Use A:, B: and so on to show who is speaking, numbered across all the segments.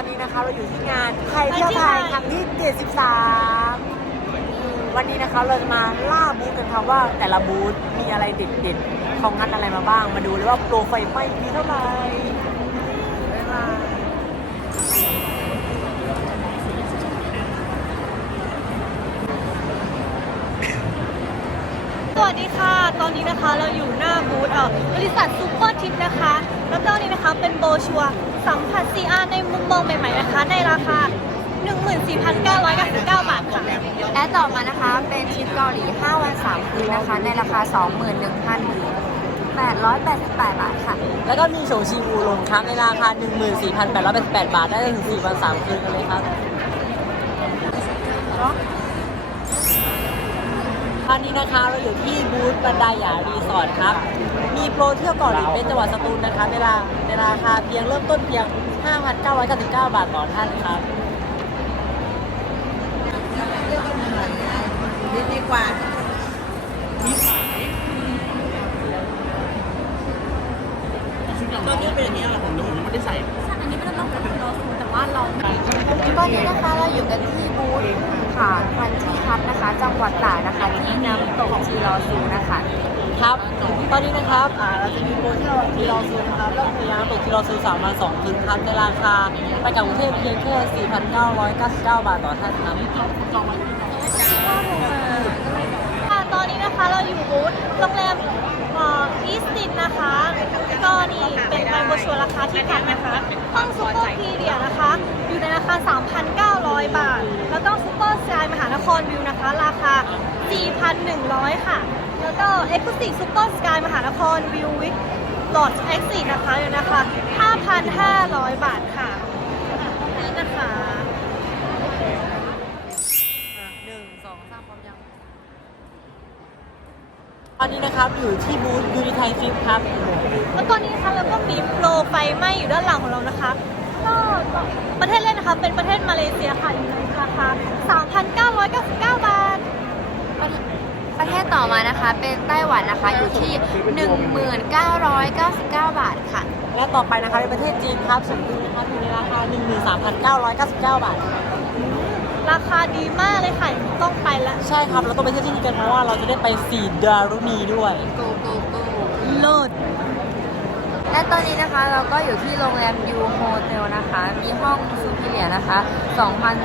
A: อนนี้นะคะเราอยู่ที่งานไทยเที่ยวไทยครั้งที่ 73 วันนี้นะคะเราจะมาล่าบูธกันค่ะว่าแต่ละบูธมีอะไรเด็ดๆของงานอะไรมาบ้าง มาดูเลยว่าโปรไฟล์ไม่มีเท่าไหร่บ๊ายบาย
B: สวัสดีค่ะ ตอนนี้นะคะเราอยู่หน้าบูธเอ่อบริษัทซูเปอร์ทิปนะคะ แล้วก็นี่นะคะเป็นโบรชัวร์ สัมผัส CR ในมุมมองใหม่ๆนะคะ ในราคา 14,999 บาทค่ะ
C: และต่อมานะคะเป็นทริปเกาหลี 5 วัน 3 คืนนะคะ ในราคา 21,888 บาทค่ะ
A: แล้วก็มีโฉชิงอูลงครับในราคา 14,888 บาท ได้ถึง4วัน3คืนกันเลยครับ ตอนนี้นะคะเราอยู่ที่บูธบันไดหยารีสอร์ทครับ มีโปรเที่ยวเกาหลีเป็นจังหวัดสตูลนะคะในราในราคาเพียงเริ่มต้นเพียง 5,999 บาทต่อท่านครับ
D: ดีกว่า
A: ตอนนี้เป็นอย่างนี้เหรอผมผมยังไม่ได้ใส่
C: อันนี้ไม่ ต้องกับเราแต่ว่าเราตอนนี้นะคะเราอยู่กันที่บูธค่ะพันที่พัดนะคะ จังหวัดตากนะคะ ที่น้ำตกจีรอซูนะคะ
A: ครับ ตอนนี้นะครับอ่าเราจะมีโปรที่เราทีรอซูนะครับก็คือยางตกทีรอซูสามวันสองคืนครับในราคาไปกับกรุงเทพเพียงแค่4,999 บาทต่อท่านครับ
B: ค่ะตอนนี้นะคะ เราอยู่บูธโรงแรมอีสตินนะคะก็นี่เป็นใบโบรชัวร์ราคาที่พักนะคะห้องซูเปอร์พีเรียนะคะ อยู่ในราคา 3,900 บาท แล้วก็ซูเปอร์สกายมหานครวิวนะคะ ราคา 4,100 ค่ะ แล้วก็เอ็กซ์คลูซีฟซูเปอร์สกายมหานครวิววิกหลอดเอ็กซ์นะคะอยู่นะคะ5,500 บาทค่ะ
A: ตอนนี้นะครับอยู่ที่บูธยูนิไทฟิปครับ
B: แล้วตอนนี้นะคะเราก็มีโปรไฟไหม้อยู่ด้านหลังของเรานะคะก็ประเทศแรกนะคะเป็นประเทศมาเลเซียค่ะอยู่ในราคา3,999 บาท
C: ประเทศต่อมานะคะเป็นไต้หวันนะคะอยู่ที่ 1999 บาทค่ะ
A: และต่อไปนะคะในประเทศจีนครับสูงดูนะครับอยู่ในราคา 13,999 บาท
B: ราคาดีมากเลยค่ะต้องไปแล้ว
A: ใช่ครับเราต้องไปเที่ยวที่นี่กันเพราะว่าเราจะได้ไปสีดารุณีด้วย
C: go go go
A: เลิศ
C: และตอนนี้นะคะเราก็อยู่ที่โรงแรมยูโฮเทลนะคะ มีห้องซูพิเลียนะคะ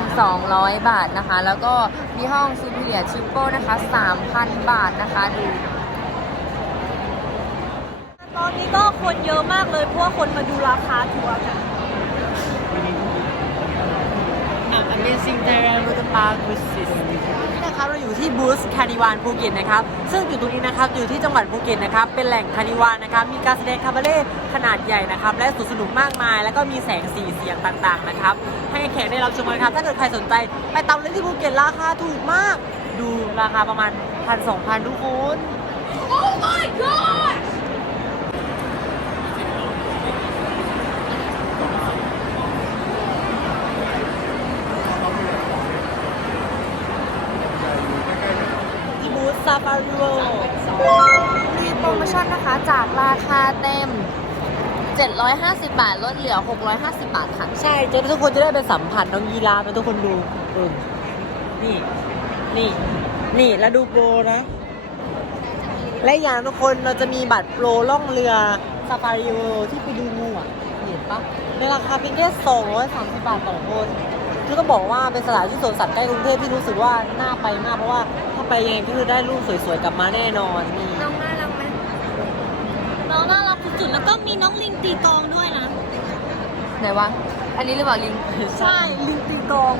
C: 2,200 บาทนะคะ แล้วก็มีห้องซูพิเลียทริปเปิลนะคะ 3,000 บาทนะคะดู
B: ตอนนี้ก็คนเยอะมากเลยเพราะว่าคนมาดูราคาทัวร์กัน
A: Amazing Thailand Water Park Visit นี่นะครับเราอยู่ที่บูธคานิวานภูเก็ตนะครับ ซึ่งจุดตรงนี้นะครับอยู่ที่จังหวัดภูเก็ตนะครับ เป็นแหล่งคานิวานนะครับ มีการแสดงคาบาเล่ขนาดใหญ่นะครับ และสวนสนุกมากมาย แล้วก็มีแสงสีเสียงต่างๆนะครับ ให้แขกได้รับชมกันครับ ถ้าเกิดใครสนใจ ไปตามเลยที่ภูเก็ตราคาถูกมาก ดูราคาประมาณพันสองพันทุกคนที่บูธ ซาฟารีเวิลด์
C: มีโปรโมชั่นนะคะจากราคาเต็ม 750 บาทลดเหลือ 650 บาทค่ะ
A: ใช่ จะทุกคนจะได้ไปสัมผัสน้องยีราฟนะทุกคนดูเออนี่ นี่ นี่ แล้วดูโปรนะ และอีกอย่างทุกคนเราจะมีบัตรโปรล่องเรือซาฟารีเวิลด์ที่ไปดูงูอะเห็นปะในราคาเพียงแค่230 บาทต่อคนคือต้องบอกว่าเป็นสถานที่สวนสัตว์ใกล้กรุงเทพที่รู้สึกว่าน่าไปมากเพราะว่าถ้า ไปยังไงก็คือได้รูปสวยๆกลับมาแน่นอนนี่
C: น้องน่ารักไหม
B: น้องน่ารักสุดๆแล้วก็มีน้องลิงตีกลองด้วยนะ
C: ไหนวะ อันนี้หรือเปล่าลิง
B: ใช่
A: ลิงติงกอง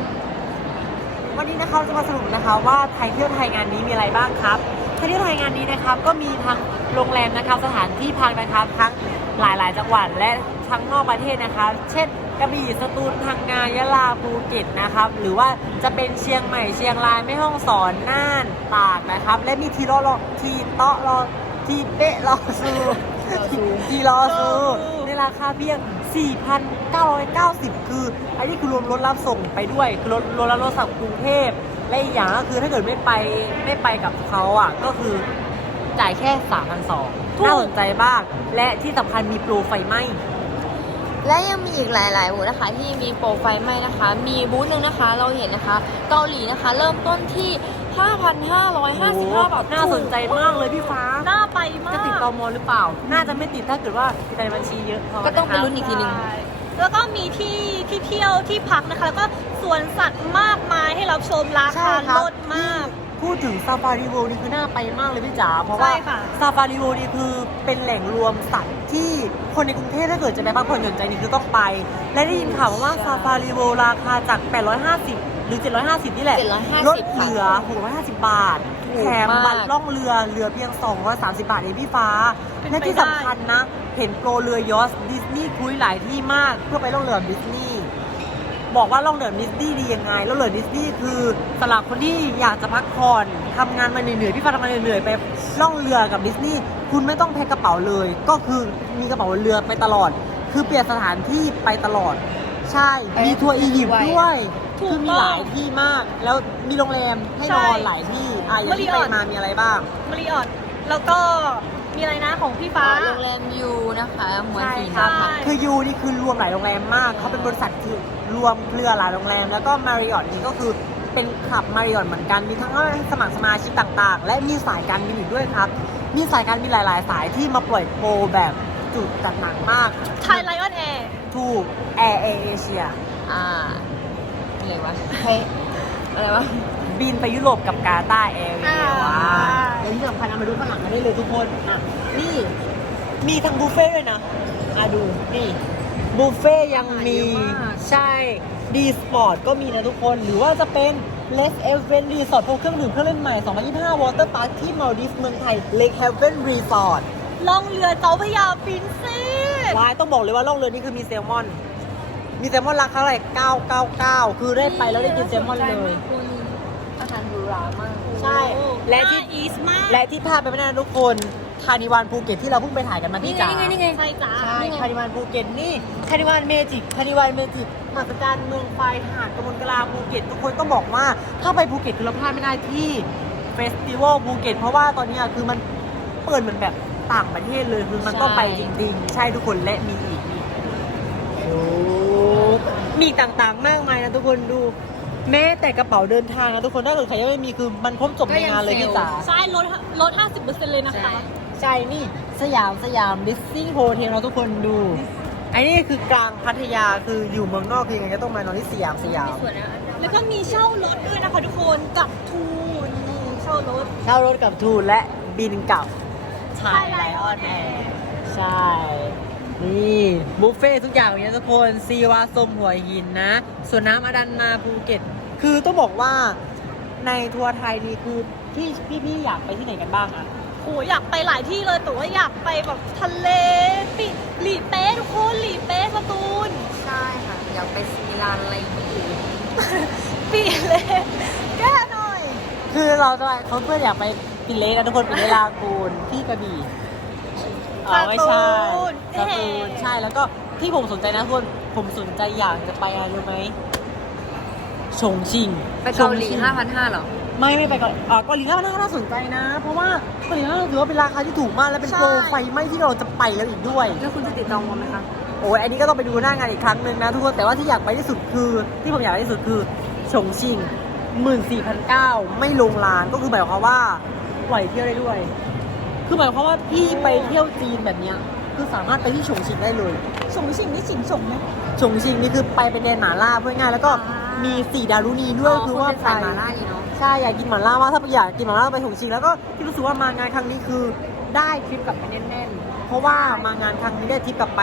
A: วันนี้นะคะเราจะมาสรุปนะคะว่าไทยเที่ยวไทยงานนี้มีอะไรบ้างครับไทยเที่ยวไทยงานนี้นะครับ ก็มีทั้งโรงแรมนะครับสถานที่พักนะครับทั้งหลายๆ จังหวัดและทั้งนอกประเทศนะครับเช่น กระบี่สตูลพังงายะลาภูเก็ตนะครับ หรือว่าจะเป็นเชียงใหม่เชียงรายแม่ฮ่องสอนน่านตากนะครับ และมีทีรอรอทีเตาะรอทีเป๊ะรอซูทีรอซูในราคาเพียง 4,990 คือ อันนี้คือรวมรถรับส่งไปด้วยคือรถรถรับรถสับกรุงเทพและอีกอย่างก็คือถ้าเกิดไม่ไปไม่ไปกับเขาอะก็คือจ่ายแค่ 3,200น่าสนใจบ้าง และที่สำคัญมีโปรไฟไหม้
C: และยังมีอีกหลายๆบูธนะคะ ที่มีโปรไฟล์ไหม้นะคะ มีบูธหนึ่งนะคะ เราเห็นนะคะ เกาหลีนะคะ เริ่มต้นที่ 5,555 บาท
A: น่าสนใจมากเลยพี่ฟ้า
B: น่าไปมาก
A: จะติดตมหรือเปล่า น่าจะไม่ติดถ้าเกิดว่าติดในบัญชีเยอะพอ
C: ก็ต้องไปะ
A: ครับ
C: ลุ้นอีกทีหนึ่ง
B: ใช่แล้วก็มีที่ที่เที่ยวที่พักนะคะ แล้วก็สวนสัตว์มากมายให้เราชมรา
A: ใช่
B: คา
A: ครับ
B: ลดมาก
A: พูดถึงซาฟารี o วนี่คือน่าไปมากเลยพี่จ๋า เพราะว่า
B: ใช่ค่ะ
A: ซาฟารี o วนี่คือเป็นแหล่งรวมสัตว์ที่คนในกรุงเทพถ้าเกิดจะไปพักผ่อนหย่อนใจนี่คือต้องไป และได้ยินข่าวมาว่าซาฟารี o วราคาจาก 850 หรือ 750 นี่แหละ
C: 750
A: ลดเหลือ 650 บาท
C: ถูก
A: แถม
C: มาก
A: บัตรล่องเรือเหลือเพียง 230 บาทเองพี่ฟ้า
B: เป็น
A: และที่
B: ไปได้
A: สำคัญนะ เห็นโปรเรือยอสดิสนีย์คุยหลายที่มากเพื่อไปล่องเรือดิสนีย์ บอกว่าล่องเรือดิสนีย์ดียังไงล่องเรือดิสนีย์คือสำหรับคนที่อยากจะพักผ่อนทำงานมาเหนื่อยๆพี่ฟ้าทำงานเหนื่อยๆไปล่องเรือกับดิสนีย์คุณไม่ต้องแพ็คกระเป๋าเลย ก็คือมีกระเป๋าเรือไปตลอด คือเปลี่ยนสถานที่ไปตลอด ใช่
C: ไป
A: มีทัวร์อียิปต์
C: ด้วย
A: ด้วย
B: ถูก
A: คือมี
B: ต้อง
A: หลายที่มาก แล้วมีโรงแรมให้
B: ใช่
A: นอนหลายที่อะอย่างที่ไป
B: Marriott
A: มามีอะไรบ้าง
B: มาริออตแล้วก็ มีอะไรนะของพี่ฟ้า
C: โรงแรมยูนะคะหัวหิน
B: ใช่
C: นะคะ
A: คือยูนี่คือรวมหลายโรงแรมมาก เขาเป็นบริษัทคือรวมเครือหลายโรงแรม แล้วก็มาริออทนี่ก็คือเป็นคลับมาริออทเหมือนกัน มีทั้งให้สมัครสมาชิกต่างๆ และมีสายการบินอีกด้วยครับ มีสายการบินหลาย ๆ สายที่มาปล่อยโปรแบบจุดจัดหนักมาก
B: ไทยไลออนแอร์
A: ถูกแอร์เอเชีย
C: อ่าอะไรวะเฮ้ยอะไรวะ
A: บินไปยุโรปกับกาตาร์แอร์เว
B: อ่า
A: ย์ว้าว และที่สำคัญเอามาดูข้างหลังกันได้เลยทุกคนอะนี่มีทั้งบุฟเฟ่ต์ด้วยนะอะดูนี่บุฟเฟ่ต์ยังมี
C: อาหารเยอะมาก
A: ใช่ดีสปอร์ตก็มีนะทุกคน หรือว่าจะเป็น Lake Haven Resort พวกเครื่องดื่มเครื่องเล่นใหม่ 2025 Water Park ที่มาดิฟเมืองไทย Lake Haven Resort
B: ล่องเรือเจ้าพระยาปรินเซส
A: วายต้องบอกเลยว่าล่องเรือนี่คือมีแซลมอน มีแซลมอนราคาเท่าไหร่999 คือได้ไปแล้วได้กินแซลมอนเลย
C: คุณ อาหารหรูหรามาก
A: ใช่ และที่
B: อีสมาก
A: และที่พลาดไปไม่ได้นะทุกคนคานิวานภูเก็ตที่เราเพิ่งไปถ่ายกันมา
C: นี่
A: ที่
C: ไง
A: จ๋า
C: นี่ไงนี่ไง
B: ใช่จ้า
A: ใช่คานิวานภูเก็ตนี่คานิวานเมจิกคานิวานเมจิกมหัศจรรย์เมืองไฟหาดกระมวลกลาภูเก็ตทุกคนต้องบอกว่าถ้าไปภูเก็ตคือเราพลาดไม่ได้ที่เฟสติวัลภูเก็ตเพราะว่าตอนนี้อะคือมันเปิดเหมือนแบบต่างประเทศเลยคือมันต้องไปจริงๆ ใช่ทุกคนและมีอีกมีโอ้มีต่างๆ มากมายนะทุกคนดู แม้แต่กระเป๋าเดินทางนะทุกคนถ้าเกิดใครยังไม่มีคือมันครบจบในงานเลยพี่จ๋า
B: ใช่ลดลด 50%เลยนะคะ
A: ใช่นี่สยามสยามดิสซิ่งโฮเทลเราทุกคนดูอันนี้คือกลางพัทยาคืออยู่เมืองนอกคือยังไงก็ต้องมานอนที่สยามสยาม
C: ส่วนนะ
B: แล้วก็มีเช่ารถด้วยนะคะทุกคนกับทูนนี่เช่ารถ
A: เช่ารถกับทูนและบินกับ
B: Thailand on Air
A: ใช่นี่บุฟเฟ่ต์ทุกอย่างอย่างนี้ยทุกคนซีวาสมหัวหินนะ ส่วนน้ำอดันมาภูเก็ต คือต้องบอกว่าในทัวร์ไทยนี่คือที่พี่ๆอยากไปที่ไหนกันบ้างอะ
B: โหอยากไปหลายที่เลยแต่ว่าอยากไปแบบทะเลปิหลีเป๊ะทุกคนหลีเป๊ะสตูล
C: ใช่ค่ะอยากไปซีลานอะไรอย่างอื่น
B: ปีเลยแก้หน่อย
A: คือเราจะเขาเพื่อนอยากไปปิเลสนะทุกคนปิเลลากูนที่กระบี่อ๋อไม่ใช่
B: สตูล
A: สตูลใช่แล้วก็ที่ผมสนใจนะทุกคนผมสนใจอยากจะไปอะไรรู้ไหม ชงชิง
C: ไปเกาหลี
A: ชงชิง
C: 5,500หรอ
A: ไม่ไม่ไปเกาหลีอ๋อเกาหลีน่าน่าสนใจนะ เพราะว่าเกาหลีน่าถือว่าเป็นราคาที่ถูกมากและเป็นโปรไฟไหม้ที่เราจะไปแล้วอีกด้วย
C: แล้วคุณจะติดจองมั้ไหมคะ
A: โอ้ยอันนี้ก็ต้องไปดูหน้างานอีกครั้งหนึ่งนะทุกคน แต่ว่าที่อยากไปที่สุดคือที่ผมอยากไปที่สุดคือชงชิงหมื่นสี่พันเก้าไม่ลงลานก็คือหมายความว่าปล่อยเที่ยวได้ด้วย คือหมายความว่าพี่ไปเที่ยวจีนแบบเนี้ยคือสามารถไปที่ชงชิงได้เลย
B: ส่งสิ่งนี้สิ่งส่งไหม
A: ชงชิงนี่คือไปเป็นแดนหมาล่าเพื่อง่ายแล้วก็
B: อ่า มี
A: มีสี่ดารุณีด้วยคือว่า
C: เป็น
A: ไป
C: สายมาล่าดีเนาะ
A: ใช่อยากกินหม่าล่ามากถ้าอยากกินหม่าล่าไปชงชิงแล้วก็ที่รู้สึกว่ามางานครั้งนี้คือได้ทริปกลับไปแน่นๆเพราะว่ามางานครั้งนี้ได้ทริปกลับไป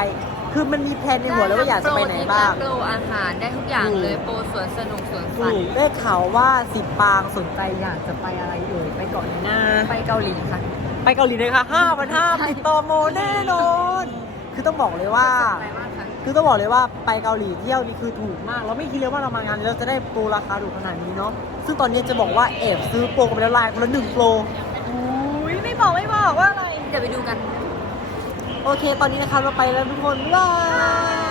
A: คือมันมีแพลนในหัวแล้วว่าอยากจะไปไหนบ้าง
C: ได้ทั้โปรอาหารได้ทุกอย่างเลย
A: อืม
C: โปรสวนสนุกสวนสั
A: ถู
C: ต
A: ก
C: ว์
A: ได้ข่าวว่าสิบปางสนใจอยากจะไปอะไรเอ่ยไปเกาะไหนนะ
C: ไปเกาหลีค่ะ
A: ไปเกาหลีเลยค่ะห้าพันห้าติดต่อโมแน่นอน คือต้องบอกเลยว่า
C: ไปมากค่ะ
A: คือต้องบอกเลยว่าไปเกาหลีเที่ยวนี่คือถูกมาก เราไม่คิดเลยว่าเรามางานนี้เราจะได้โปรราคาถูกขนาดนี้เนาะ ซึ่งตอนนี้จะบอกว่าเอฟซื้อโปรกันไปแล้วลายคนละหนึ่งโปร
B: อุ้ยไม่บอกไม่บอกว่าอะไร
C: เดี๋ยวไปดูกัน
A: โอเค ตอนนี้นะคะเราไปแล้วทุกคนบ๊ายบาย